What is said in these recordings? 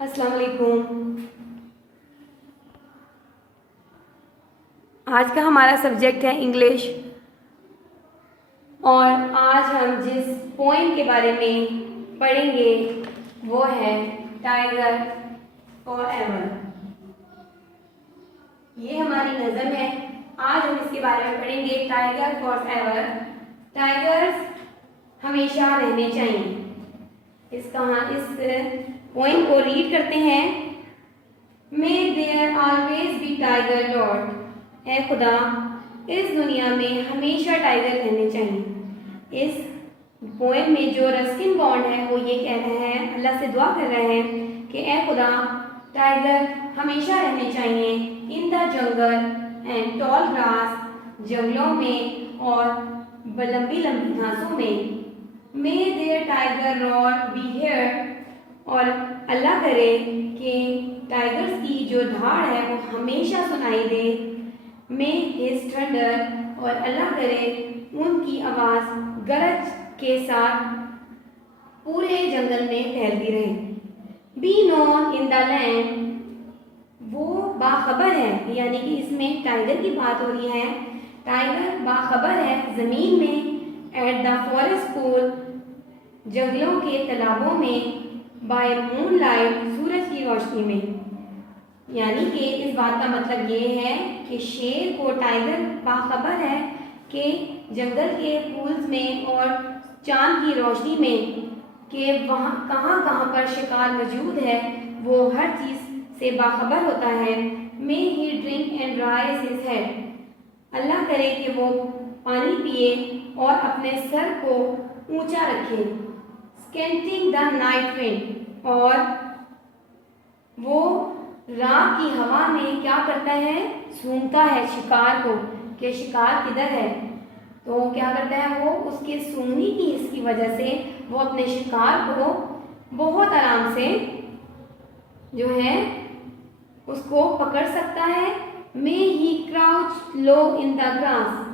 अस्सलाम वालेकुम। आज का हमारा सब्जेक्ट है इंग्लिश और आज हम जिस पोएम के बारे में पढ़ेंगे वो है टाइगर फॉरएवर। ये हमारी नज़म है। आज हम इसके बारे में पढ़ेंगे टाइगर फॉरएवर। टाइगर्स हमेशा रहने चाहिए। इस पोएम को रीड करते हैं। May there always be tiger lord. ए खुदा, इस दुनिया में हमेशा टाइगर रहने चाहिए। इस पोएम में जो रस्किन बॉन्ड है वो ये कह रहे हैं, अल्लाह से दुआ कर रहे हैं कि ए खुदा, टाइगर हमेशा रहने चाहिए in the jungle and tall grass, जंगलों में और लंबी लंबी घासों में। May there tiger roar be here, और अल्लाह करे कि टाइगर्स की जो धाड़ है वो हमेशा सुनाई दे। मे हिज थंडर, और अल्लाह करे उनकी आवाज़ गरज के साथ पूरे जंगल में फैलती रहे। Be known in the land, वो बाखबर है, यानी कि इसमें टाइगर की बात हो रही है। टाइगर बाखबर है ज़मीन में। एट द फॉरेस्ट पूल, जंगलों के तालाबों में। बाय मून लाइट, सूरज की रोशनी में। यानी कि इस बात का मतलब ये है कि शेर को टाइगर बाखबर है कि जंगल के पूल्स में और चांद की रोशनी में कि वहाँ कहाँ कहाँ पर शिकार मौजूद है, वो हर चीज़ से बाखबर होता है। May he drink and rise his head, Allah करे कि वो पानी पिए और अपने सर को ऊंचा रखे। स्केंटिंग द नाइट विंड, और वो रात की हवा में क्या करता है, सूंघता है शिकार को कि शिकार किधर है। तो क्या करता है वो, उसके सूंघने की इसकी वजह से वो अपने शिकार को बहुत आराम से जो है उसको पकड़ सकता है। May he crouch low in the grass,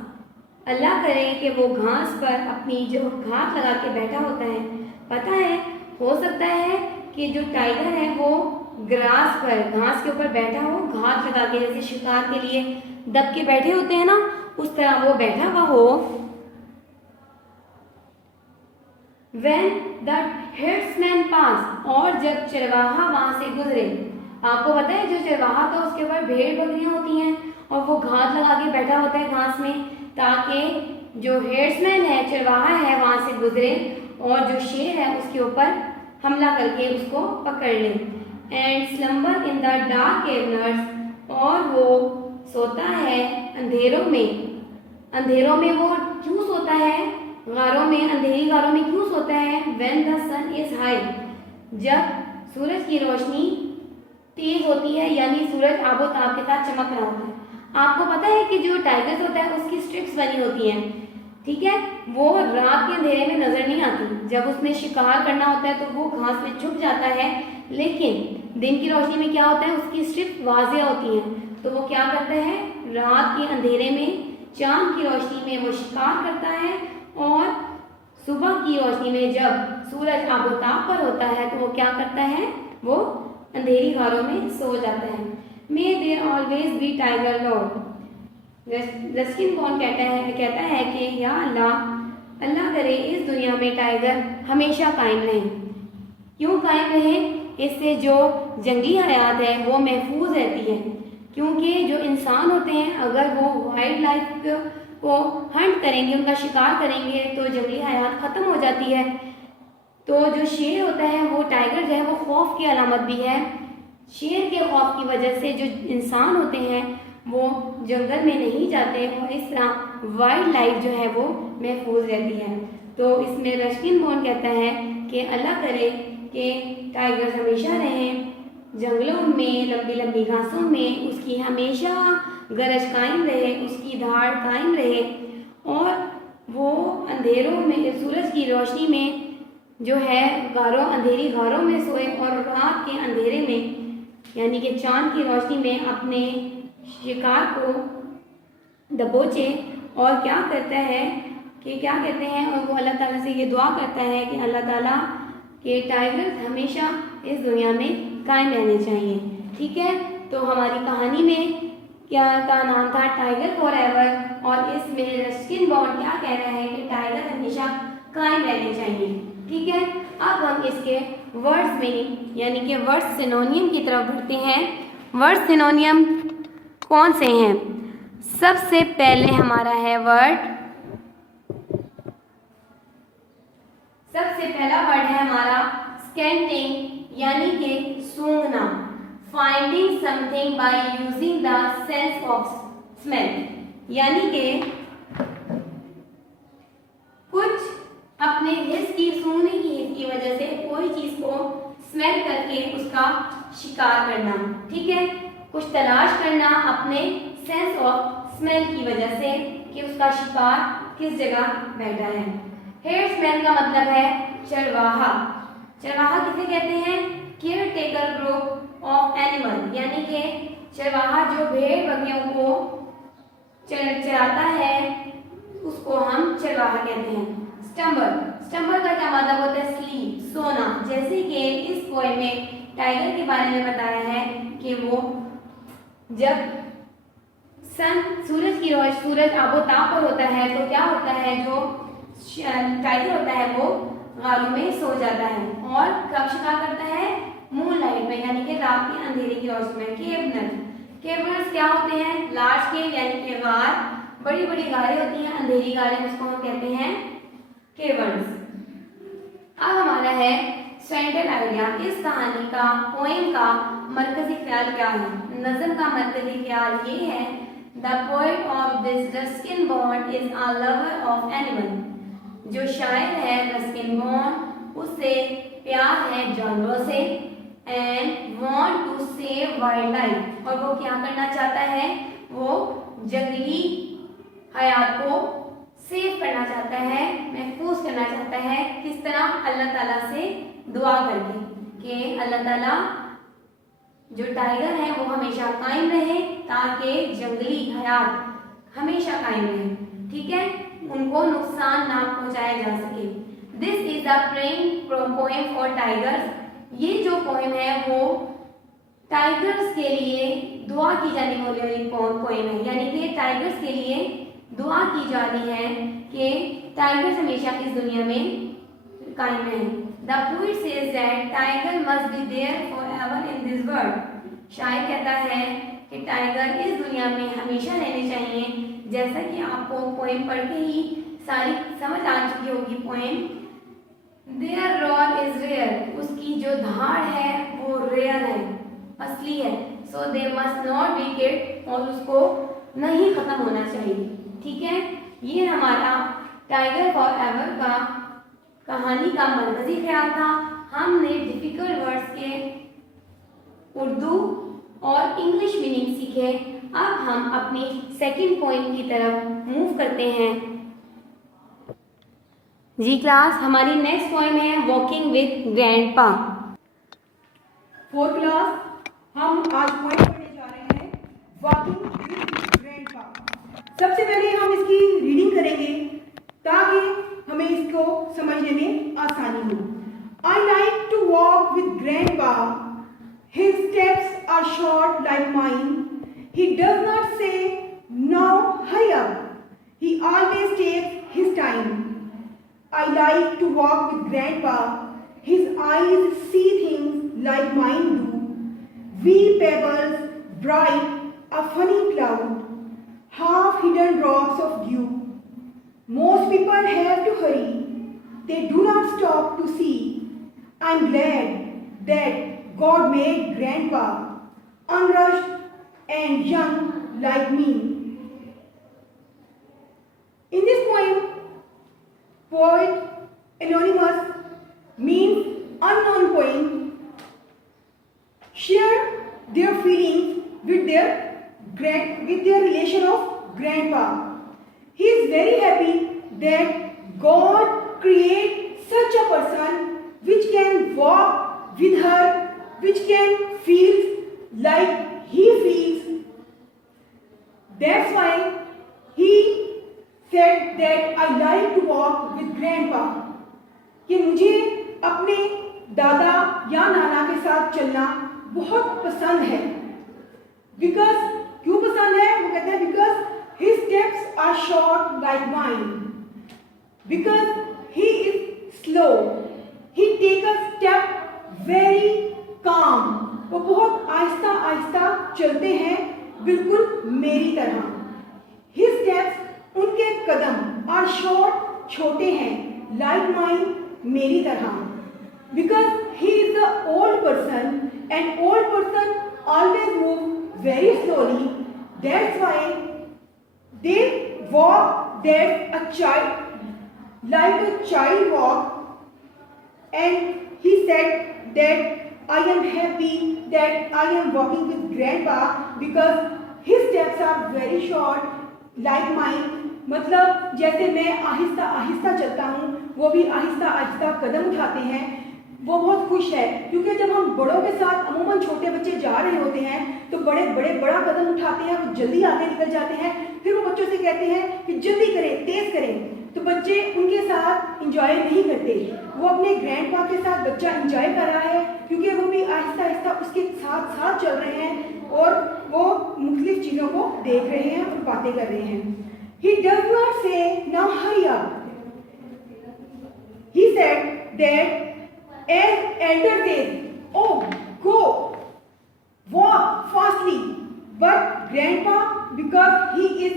Allah करे कि वो घास पर अपनी जो घात लगा के बैठा होता है। पता है, हो सकता है कि जो टाइगर है वो ग्रास पर, घास के ऊपर बैठा हो, घात लगा के, जैसे शिकार के लिए दब के बैठे होते हैं ना, उस तरह वो बैठा हुआ हो। When the herdsman pass, और जब चरवाहा वहां से गुजरे। आपको पता है जो चरवाहा था उसके ऊपर भेड़ बकरियां होती हैं और वो घात लगा के बैठा होता है घास में, ताकि जो हेड्समैन है, चरवाहा है, वहां से गुजरे और जो शेर है उसके ऊपर हमला करके उसको पकड़ ले। And slumber in the dark caverns, और वो सोता है अंधेरों में। अंधेरों में वो क्यों सोता है, गारों में, अंधेरी गारों में क्यों सोता है। When the sun is high, जब सूरज की रोशनी तेज होती है, यानी सूरज आबोताब के साथ चमक रहा होता है। आपको पता है कि जो टाइगर्स होता है उसकी स्ट्रिप्स बनी होती हैं, ठीक है, वो रात के अंधेरे में नजर नहीं आती। जब उसमें शिकार करना होता है तो वो घास में छुप जाता है, लेकिन दिन की रोशनी में क्या होता है, उसकी स्ट्रिप वाज़ेह होती है। तो वो क्या करता है, रात के अंधेरे में चांद की रोशनी में वो शिकार करता है, और सुबह की रोशनी में जब सूरज आबोताब पर होता है तो वो क्या करता है, वो अंधेरी गारों में सो जाता है। May there always be tiger lord. Ruskin Bond कहता है कि या अल्लाह, अल्लाह करे इस दुनिया में टाइगर हमेशा कायम रहे। क्यों कायम रहे, इससे जो जंगली हयात है वो महफूज रहती है। क्योंकि जो इंसान होते हैं अगर वो वाइल्ड लाइफ को हंट करेंगे, उनका शिकार करेंगे, तो जंगली हयात ख़त्म हो जाती है। तो जो शेर होता है, वो टाइगर जो है वो खौफ की अलामत भी है। शेर के खौफ की वजह से जो इंसान होते हैं वो जंगल में नहीं जाते और इस तरह वाइल्ड लाइफ जो है वो महफूज रहती है। तो इसमें रस्किन बॉन्ड कहता है कि अल्लाह करे कि टाइगर्स हमेशा रहें जंगलों में, लंबी लंबी घासों में, उसकी हमेशा गरज कायम रहे, उसकी धाड़ कायम रहे, और वो अंधेरों में, सूरज की रोशनी में जो है अंधेरी गारों में सोए, और रात के अंधेरे में यानी कि चांद की रोशनी में अपने शिकार को दबोचे। और क्या करता है कि क्या कहते हैं, और वो अल्लाह ताला से ये दुआ करता है कि अल्लाह ताला कि टाइगर हमेशा इस दुनिया में कायम रहने चाहिए। ठीक है, तो हमारी कहानी में क्या का नाम था टाइगर फॉरएवर, और इसमें रस्किन बॉन्ड क्या कह रहा है कि टाइगर हमेशा कायम रहने चाहिए। ठीक है, अब हम इसके वर्ड्स मीनिंग यानी कि वर्ड्स सिनोनियम की तरफ बढ़ते हैं। वर्ड सिनोनियम कौन से हैं? सबसे पहले हमारा है वर्ड, सबसे पहला वर्ड है हमारा स्कैंटिंग यानी कि सूंघना, finding something by using the sense of smell, यानी कि कुछ अपने हिस की सूंघने की हिस की वजह से कोई चीज को स्मेल करके उसका शिकार करना। ठीक है, कुछ तलाश करना अपने सेंस ऑफ स्मेल की वजह से कि उसका शिकार किस जगह बैठा है। हेयर स्मेल का मतलब है चरवाहा। चरवाहा किसे कहते हैं? Care taker group of animal, यानी कि चरवाहा जो भेड़ बकरियों को चराता है उसको हम चरवाहा कहते हैं। स्टम्बर, स्टम्बर का क्या मतलब होता है? स्लीप, सोना। जैसे कि इस पोएम में टाइगर के बारे में बताया है कि वो जब सूरज की रोशनी, सूरज आबोताब पर होता है तो क्या होता है, जो टाइगर होता है वो गालों में सो जाता है और कब शिकार करता है? मून लाइट में, यानी कि रात के अंधेरे की रोशनी में। केवनर, केवनर्स क्या होते हैं? लार्ज केव यानी कि गार, बड़ी बड़ी गारें होती हैं, अंधेरी गारें, उसको हम कहते हैं केवर्स। अब हमारा है सेंट्रल आइडिया। इस कहानी का, पोएम का मरकजी ख्याल क्या है? नज़म का मरकजी ख्याल ये है, the poet of this Ruskin bond is a lover of animal. जो शायर है रस्किन बॉन्ड, उससे प्यार है जानवरों से, and want to save wild life, और वो क्या करना चाहता है? वो जंगली हयात को सेव करना चाहता है, महफूज करना चाहता है। किस तरह? अल्लाह ताला से दुआ करके कि अल्लाह ताला जो टाइगर है वो हमेशा कायम रहे, ताकि जंगली हयात हमेशा कायम रहे। ठीक है, उनको नुकसान ना पहुंचाया जा सके। This is the praying poem for tigers. ये जो पोएम है वो टाइगर्स के लिए दुआ की जाने वाली पोएम है, यानी कि टाइगर्स के लिए दुआ की जा रही है कि टाइगर्स हमेशा इस दुनिया में कायम रहे। The poet says that tiger must be there forever in this world. शायर कहता है कि टाइगर इस दुनिया में हमेशा रहने चाहिए। जैसा कि आपको पोएम पढ़ के ही सारी समझ आ चुकी होगी poem. There roar is rare, उसकी जो धाड़ है वो रेयर है, असली है। So they must not be killed, और उसको नहीं खत्म होना चाहिए। ठीक है, ये हमारा टाइगर फॉरएवर का कहानी का मरकजी ख्याल था। हमने डिफिकल्ट वर्ड्स के उर्दू और इंग्लिश मीनिंग सीखे। अब हम अपनी सेकंड पॉइंट की तरफ मूव करते हैं। जी क्लास, हमारी नेक्स्ट पॉइंट है walking with grandpa. Fourth class, हम आज पॉइंट पढ़ने जा रहे हैं वॉकिंग विद ग्रैंडपा। सबसे पहले हम इसकी रीडिंग करेंगे ताकि हमें इसको समझने में आसानी हो। I like to walk with grandpa, his steps are short like mine, he does not say now hurry up, he always takes his time. I like to walk with grandpa, his eyes see things like mine do, wee pebbles bright, a funny cloud, half hidden drops of dew. Most people have to hurry, they do not stop to see. I'm glad that God made grandpa unrushed and young like me. In this poem, poet anonymous means unknown poet share their feelings with their relation of grandpa. He is very happy that God created such a person which can walk with her, which can feel like he feels. That's why he said that I like to walk with grandpa. कि मुझे अपने दादा या नाना के साथ चलना बहुत पसंद है। बिकॉज क्यों पसंद है? वो कहते हैं because his steps are short like mine, because he is slow, he take a step very calm. वो बहुत आहिस्ता आहिस्ता चलते हैं, बिल्कुल मेरी तरह। हिज स्टेप्स, उनके कदम, आर शॉर्ट, छोटे हैं, लाइक माइन, मेरी तरह। Because he is the old person and old person always move very slowly, that's why they walk that a child like a child walk. And he said that I am happy that I am walking with grandpa because his steps are very short like mine. मतलब जैसे मैं आहिस्ता आहिस्ता चलता हूँ, वो भी आहिस्ता आहिस्ता कदम उठाते हैं। वो बहुत खुश है क्योंकि जब हम बड़ों के साथ अमूमन छोटे बच्चे जा रहे होते हैं तो बड़ा कदम उठाते हैं, वो जल्दी आगे निकल जाते हैं। फिर वो बच्चों से कहते हैं कि जल्दी करें, तेज करें, तो बच्चे उनके साथ इंजॉय नहीं करते। वो अपने ग्रैंडपा के साथ बच्चा इंजॉय कर रहा है क्योंकि वो भी आहिस्ता आहिस्ता उसके साथ साथ चल रहे हैं और वो मुख्तलिफ चीज़ों को देख रहे हैं और बातें कर रहे हैं। He does not say now hurry up. He said that as elder says, oh, go, walk fastly. But grandpa, because he is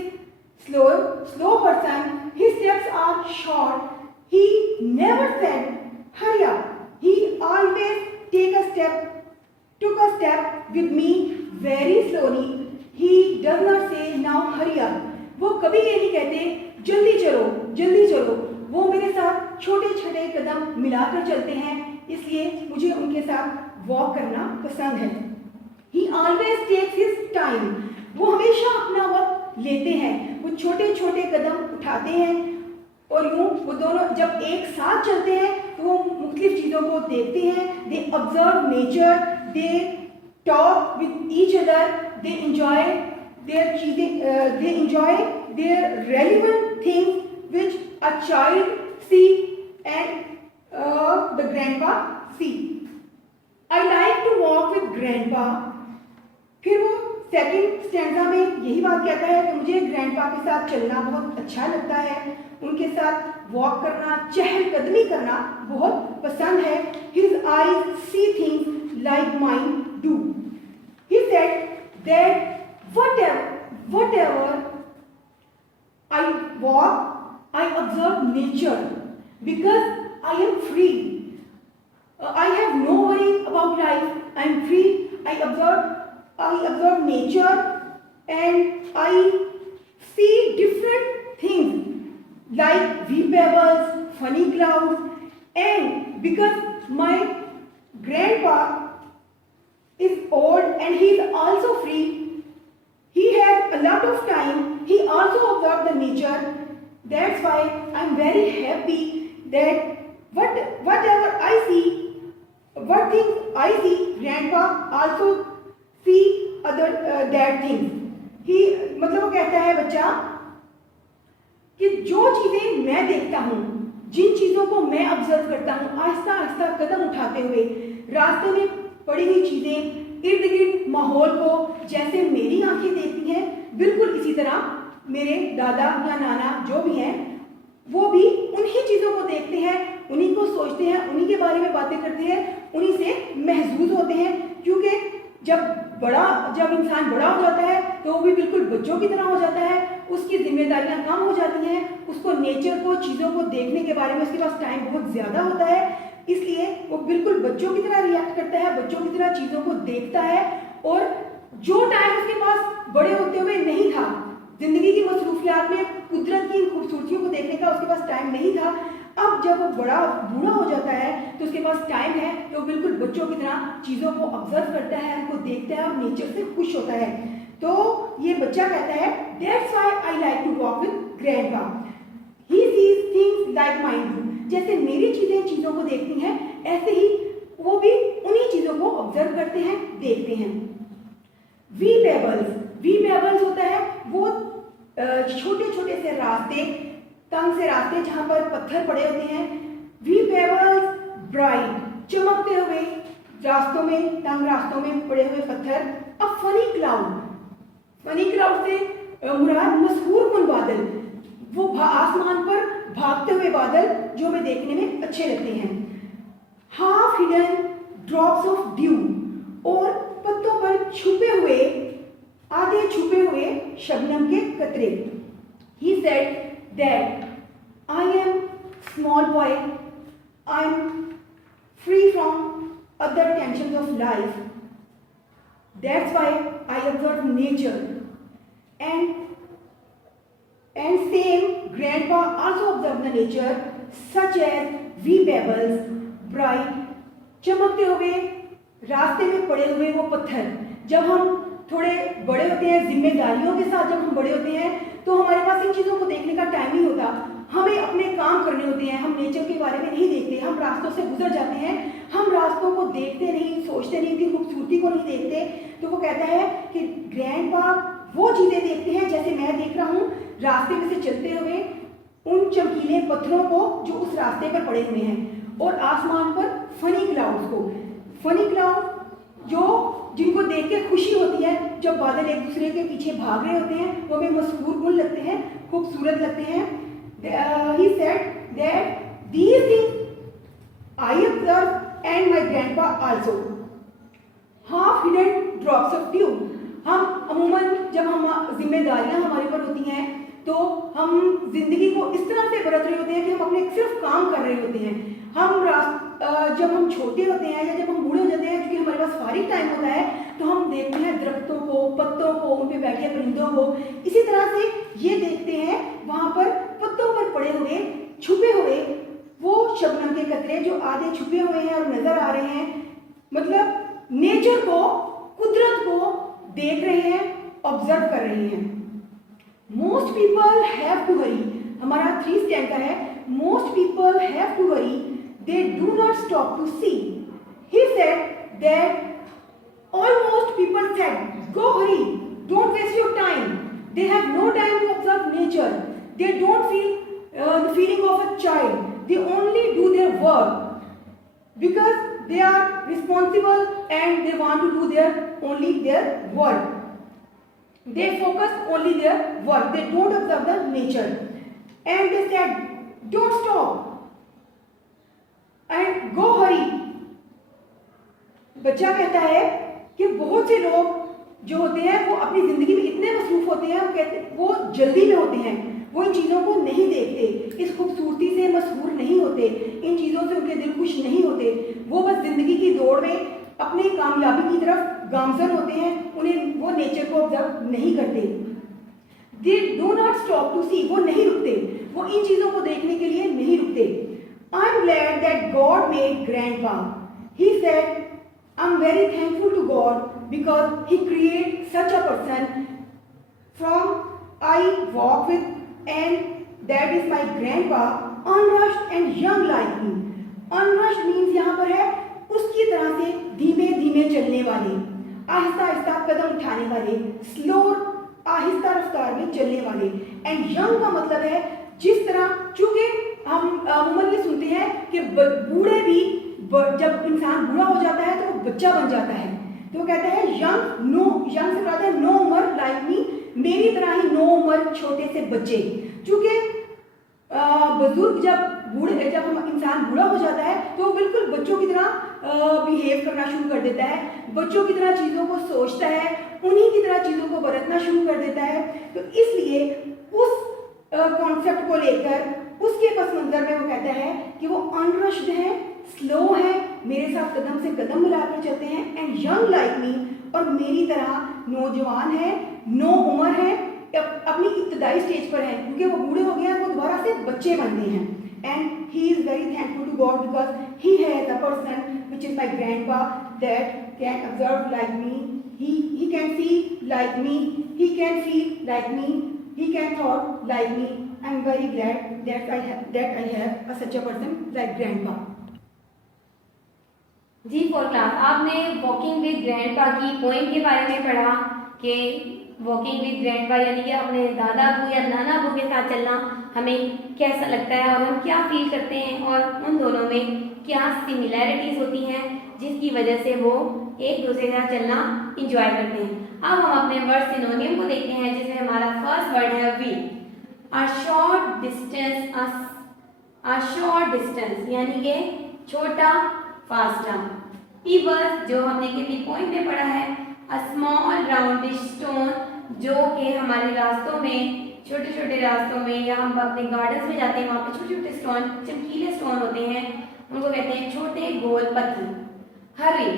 slow person, his steps are short. He never said, hurry up. He always took a step with me very slowly. He does not say, now hurry up. वो कभी ये नहीं कहते जल्दी चलो जल्दी चलो। वो मेरे साथ छोटे छोटे कदम मिलाकर चलते हैं, इसलिए मुझे उनके साथ वॉक करना पसंद है। He always takes his time. वो हमेशा अपना वक्त लेते हैं, वो छोटे छोटे कदम उठाते हैं और यूँ वो दोनों जब एक साथ चलते हैं तो वो मुख्तलिफ चीज़ों को देखते हैं। They observe nature, they talk with each other, they enjoy their relevant things which a child see and the grandpa see. I like to walk with grandpa. फिर वो सेकंड स्टैंजा में यही बात कहता है कि मुझे ग्रैंडपा के साथ चलना बहुत अच्छा लगता है, उनके साथ वॉक करना, चहलकदमी करना बहुत पसंद है। His eyes see things like mine do. He said that whatever I walk, I observe nature because I am free. I have no worry about life. I am free. I observe nature and I see different things like weepables, funny clouds, and because my grandpa is old and he is also free, he has a lot of time, he also observes the nature. That's why I am very happy that whatever I see, what things I see, grandpa also see other that things. He मतलब वो कहता है बच्चा कि जो चीज़ें मैं देखता हूँ, जिन चीज़ों को मैं ऑब्जर्व करता हूँ, आहिस्ता आहिस्ता कदम उठाते हुए रास्ते में पड़ी हुई चीज़ें, इर्द गिर्द माहौल को जैसे मेरी आंखें देखती हैं, बिल्कुल इसी तरह मेरे दादा या नाना जो भी हैं वो भी उन्हीं चीज़ों को देखते हैं, उन्हीं को सोचते हैं, उन्हीं के बारे में बातें करते हैं, उन्हीं से महसूस होते हैं। क्योंकि जब इंसान बड़ा हो जाता है तो वो भी बिल्कुल बच्चों की तरह हो जाता है, उसकी जिम्मेदारियां कम हो जाती हैं, उसको नेचर को, चीज़ों को देखने के बारे में उसके पास टाइम बहुत ज़्यादा होता है, इसलिए वो बिल्कुल बच्चों की तरह रिएक्ट करता है, बच्चों की तरह चीज़ों को देखता है। और जो टाइम उसके पास बड़े होते हुए नहीं था, जिंदगी की मसरूफियात में कुदरत की खूबसूरतियों को देखने का उसके पास टाइम नहीं था, अब जब वो बूढ़ा हो जाता है तो उसके पास टाइम है, तो बिल्कुल बच्चों की तरह चीज़ों को ऑब्जर्व करता है, उनको देखता है और नेचर से खुश होता है। तो ये बच्चा कहता है that's why I like to walk with grandpa, he sees things like mine do. जैसे मेरी चीज़ों को देखती हैं, ऐसे ही वो भी उन्हीं चीज़ों को ऑब्जर्व करते हैं, देखते हैं। वी-पेबल्स होता है वो छोटे छोटे से रास्ते, तंग से रास्ते जहाँ पर पत्थर पड़े होते हैं। वी-पेबल्स ब्राइट, चमकते हुए, रास्तों में, तंग रास्तों में पड़े हुए पत्थर। A funny cloud, funny cloud से मुराद मशहूर कुन बादल, वो आसमान पर भागते हुए बादल जो हमें देखने में अच्छे लगते हैं। Half hidden drops of due, और पत्तों पर छुपे हुए, आधे छुपे हुए शबनम के कतरे। He said that I am small boy, I am free from other tensions of life. That's why I observe nature. And same grandpa also observed the nature, such as wee pebbles, bright, चमकते हुए रास्ते में पड़े हुए वो पत्थर। जब हम थोड़े बड़े होते हैं, जिम्मेदारियों के साथ जब हम बड़े होते हैं, तो हमारे पास इन चीज़ों को देखने का टाइम नहीं होता। हमें अपने काम करने होते हैं, हम नेचर के बारे में नहीं देखते, हम रास्तों से गुजर जाते हैं, हम रास्तों को देखते नहीं, सोचते नहीं, उनकी खूबसूरती को नहीं देखते। तो वो कहता है कि ग्रैंडपा वो चीज़ें देखते हैं जैसे मैं देख रहा हूँ रास्ते में से चलते हुए उन चमकीले पत्थरों को जो उस रास्ते पर पड़े हुए हैं, और आसमान पर फनी क्लाउड्स को। फनी क्लाउड जो जिनको देख के खुशी होती है, जब बादल एक दूसरे के पीछे भाग रहे होते हैं, वो हमें मशहूर गुण लगते हैं, खूबसूरत लगते हैं। He said that these things I observe and my grandpa also. Half hidden drops of dew. हम अमूमन जब हम जिम्मेदारियां हमारे ऊपर होती हैं, तो हम जिंदगी को इस तरह से बरत रहे होते हैं कि हम अपने सिर्फ काम कर रहे होते हैं। जब हम छोटे होते हैं या जब हम बूढ़े हो जाते हैं, क्योंकि हमारे पास फारिग टाइम होता है, तो हम देखते हैं दरख्तों को, पत्तों को, उन पे बैठे परिंदों को। इसी तरह से ये देखते हैं वहां पर पत्तों पर पड़े हुए, छुपे हुए वो शबनम के कतरे जो आधे छुपे हुए हैं और नजर आ रहे हैं। मतलब नेचर को, कुदरत को देख रहे हैं, ऑब्जर्व कर रहे हैं। Most people have to worry, हमारा 3 स्टैंड का है। Most people have to worry, they do not stop to see. He said that almost people said, go hurry, don't waste your time. They have no time to observe nature. They don't feel the feeling of a child. They only do their work because they are responsible and they want to do only their work. They focus only their work. They don't observe the nature. And they said, don't stop. And go hurry. बच्चा कहता है कि बहुत से लोग जो होते हैं वो अपनी जिंदगी में इतने मसरूफ होते हैं, वो कहते हैं वो जल्दी में होते हैं, वो इन चीज़ों को नहीं देखते, इस खूबसूरती से मशहूर नहीं होते, इन चीज़ों से उनके दिल खुश नहीं होते। वो बस जिंदगी की दौड़ में अपनी कामयाबी की तरफ गामजन होते हैं, उन्हें वो नेचर को ऑब्जर्व नहीं करते। They do not stop to see, वो नहीं रुकते, वो इन चीज़ों को देखने के लिए नहीं रुकते। I'm glad that God made Grandpa. He said, I'm very thankful to God because He created such a person from I walk with, and that is my Grandpa, unrushed and young like me. Unrushed means यहाँ पर है उसकी तरह से धीमे धीमे चलने वाले, आहिस्ता आहिस्ता कदम उठाने वाले, स्लो आहिस्ता रफ्तार में चलने वाले। एंड यंग का मतलब है जिस तरह, चूंकि हम अमूमन ये सुनते हैं कि बूढ़े भी, जब इंसान बूढ़ा हो जाता है तो वो बच्चा बन जाता है, तो वो कहता है यंग, नो, यंग से कहता है नो उम्र लाइक मी, मेरी तरह ही नो उम्र छोटे से बच्चे। चूंकि बुजुर्ग जब हम इंसान बूढ़ा हो जाता है तो वो बिल्कुल बच्चों की तरह बिहेव करना शुरू कर देता है, बच्चों की तरह चीज़ों को सोचता है, उन्हीं की तरह चीज़ों को बरतना शुरू कर देता है। तो इसलिए उस कॉन्सेप्ट को लेकर उसके पस मंजर में वो कहता है कि वो अनरश्ड है, स्लो है, मेरे साथ कदम से कदम मिलाकर चलते हैं, एंड यंग लाइक मी, और मेरी तरह नौजवान है, नो उम्र है, अपनी इब्तदाई स्टेज पर है, क्योंकि वो बूढ़े हो गए हैं, वो दोबारा से बच्चे बनते हैं। And he is very thankful to God because he has a person which is my grandpa that can observe like me, he can see like me, he can feel like me, he can thought like me. I am very glad that I have such a person like grandpa. जी for class, आपने walking with grandpa की poem के बारे में पढ़ा कि walking with grandpa यानी कि अपने दादा अबू या नाना अबू के साथ चलना हमें कैसा लगता है और हम क्या फील करते हैं और उन दोनों में क्या सिमिलैरिटीज़ होती हैं। जिसकी वजह से वो एक दूसरे के साथ चलना इंजॉय करते हैं। अब हम अपने वर्ड सिनोनियम को देखते हैं, जिसमें हमारा फर्स्ट वर्ड है we. A short distance, a short distance यानी कि छोटा, फास्टा। पीबल्स जो हमने किसी पॉइंट में पढ़ा है, अ स्मॉल राउंडिश स्टोन, जो कि हमारे रास्तों में, छोटे छोटे रास्तों में या हम अपने गार्डन्स में जाते हैं, वहाँ पे छोटे छोटे स्टोन, चमकीले स्टोन होते हैं, उनको कहते हैं छोटे गोल पत्थर। हरी,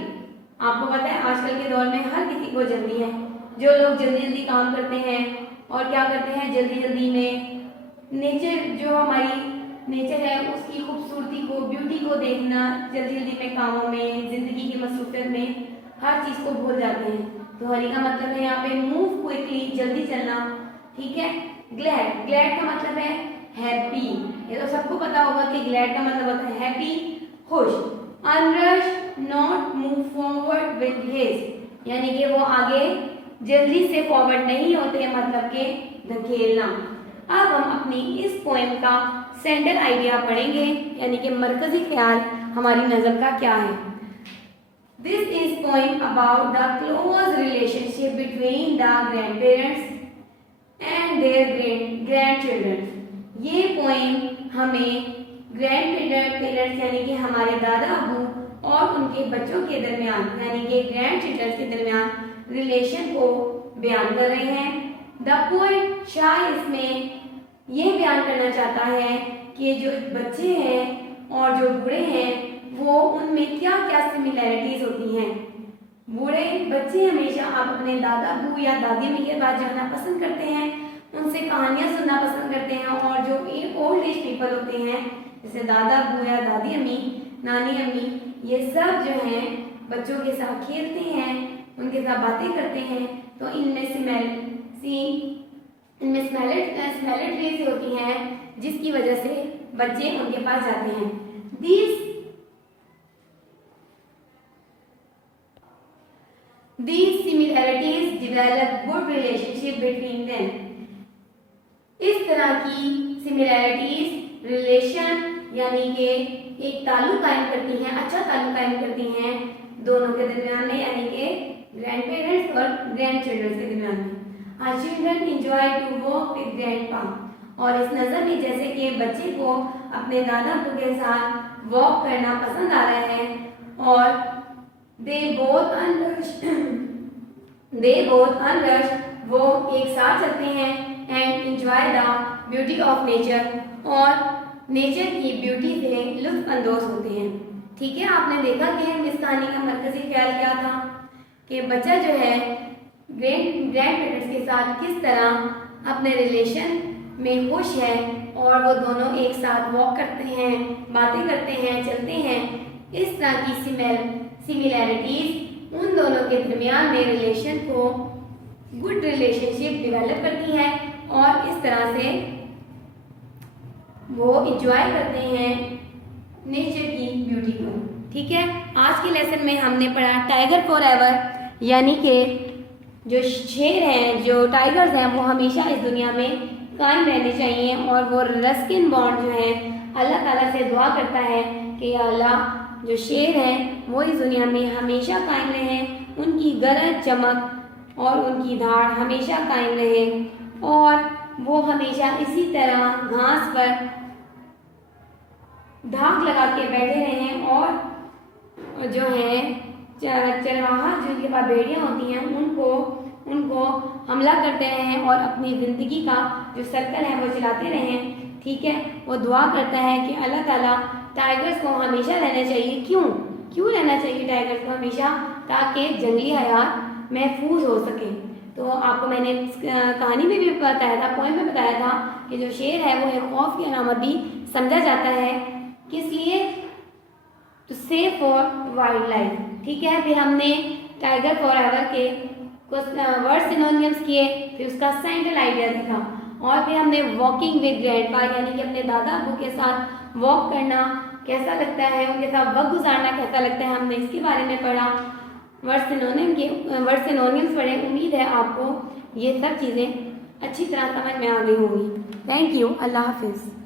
आपको पता है आजकल के दौर में हर किसी को जल्दी है, जो लोग जल्दी जल्दी काम करते हैं और क्या करते हैं, जल्दी जल्दी में नेचर, जो हमारी नेचर है उसकी खूबसूरती को, ब्यूटी को देखना, जल्दी जल्दी में कामों में, जिंदगी की मसरूफियत में हर चीज़ को भूल जाते हैं। तो हरी का मतलब है यहाँ पे मूव क्विकली, जल्दी चलना, ठीक है। ग्लैड, ग्लैड का मतलब है हैप्पी, ये तो सबको पता होगा कि ग्लैड का मतलब होता है हैप्पी, खुश। Unrush, not move forward with haste, यानी कि वो आगे जल्दी से फॉरवर्ड नहीं होते, मतलब के धकेलना। अब हम अपनी इस पोएम का सेंटर आइडिया पढ़ेंगे, यानी कि मरकजी ख्याल हमारी नज़म का क्या है। This is poem about the close relationship between the grandparents and their grandchildren. ये पोएम हमें ग्रैंड पेरेंट्स यानी कि हमारे दादा अबू और उनके बच्चों के दरमियान, यानी कि ग्रैंड चिल्ड्रन के दरमियान रिलेशन को बयान कर रहे हैं। द पोएट शायद इसमें ये बयान करना चाहता है कि जो बच्चे हैं और जो बूढ़े हैं वो उनमें क्या क्या सिमिलैरिटीज होती हैं। बूढ़े बच्चे हमेशा आप अपने दादा अबू या दादी अम्मी के पास जाना पसंद करते हैं, उनसे कहानियाँ सुनना पसंद करते हैं, और जो ओल्ड एज पीपल होते हैं जैसे दादा अबू या दादी अम्मी, नानी अम्मी, ये सब जो हैं बच्चों के साथ खेलते हैं, उनके साथ बातें करते हैं, तो इनमें स्मेलिटीज होती हैं, जिसकी वजह से बच्चे उनके पास जाते हैं। These similarities develop good relationship between them. इस तरह की सिमिलैरिटीज रिलेशन यानी कि एक ताल्लुक कायम करती हैं, अच्छा ताल्लुक कायम करती हैं दोनों के दरमियान में, यानी कि ग्रैंड पेरेंट्स और ग्रैंड चिल्ड्रन के दरमियान में। Our children enjoy to walk with grandpa. और इस नज़र में जैसे कि बच्चे को अपने दादा अबू के साथ वॉक करना पसंद आ रहा है, और they both unrushed, वो एक साथ चलते हैं, and enjoy the beauty of nature, और नेचर की ब्यूटी से लुत्फ अंदोज होते हैं। ठीक है, आपने देखा कि इस कहानी का मरकजी ख्याल क्या था कि बच्चा जो है ग्रैंड पेरेंट्स के साथ किस तरह अपने रिलेशन में खुश है, और वो दोनों एक साथ वॉक करते हैं, बातें करते हैं, चलते हैं। इस तरह की सिमिलैरिटीज उन दोनों के दरमियान में रिलेशन को, गुड रिलेशनशिप डेवलप करती है, और इस तरह से वो इंजॉय करते हैं नेचर की ब्यूटी को। ठीक है, आज के लेसन में हमने पढ़ा टाइगर फॉर एवर, यानी कि जो शेर हैं, जो टाइगर्स हैं, वो हमेशा इस दुनिया में कायम रहने चाहिए, और वो रस्किन बॉन्ड जो है अल्लाह ताला से दुआ करता है कि या अल्लाह जो शेर हैं वो इस दुनिया में हमेशा कायम रहें, उनकी गरज चमक और उनकी धाड़ हमेशा कायम रहे, और वो हमेशा इसी तरह घास पर धाक लगा के बैठे रहें, और जो है चरवाहा जो उनके पास भेड़ियाँ होती हैं उनको हमला करते रहें, और अपनी ज़िंदगी का जो सर्कल है वो चलाते रहें। ठीक है, वो दुआ करता है कि अल्लाह ताला टाइगर्स को हमेशा रहना चाहिए। क्यों रहना चाहिए टाइगर्स को हमेशा? ताकि जंगली हयात महफूज हो सके। तो आपको मैंने कहानी में भी बताया था, पोएम में बताया था कि जो शेर है वो एक खौफ की अलामत भी समझा जाता है, किस लिए? To save for wild life. ठीक है, फिर हमने टाइगर फॉर एवर के कुछ वर्ड सिनोनिम्स किए, फिर उसका सेंट्रल आइडिया देखा, और फिर हमने वॉकिंग विद ग्रैंडपा यानी कि अपने दादा अबू के साथ वॉक करना कैसा लगता है, उनके साथ वक्त गुजारना कैसा लगता है, हमने इसके बारे में पढ़ा। वर्ड सिनोनिम्स पढ़े। उम्मीद है आपको ये सब चीज़ें अच्छी तरह समझ में आ गई होंगी। Thank you. अल्लाह हाफिज़।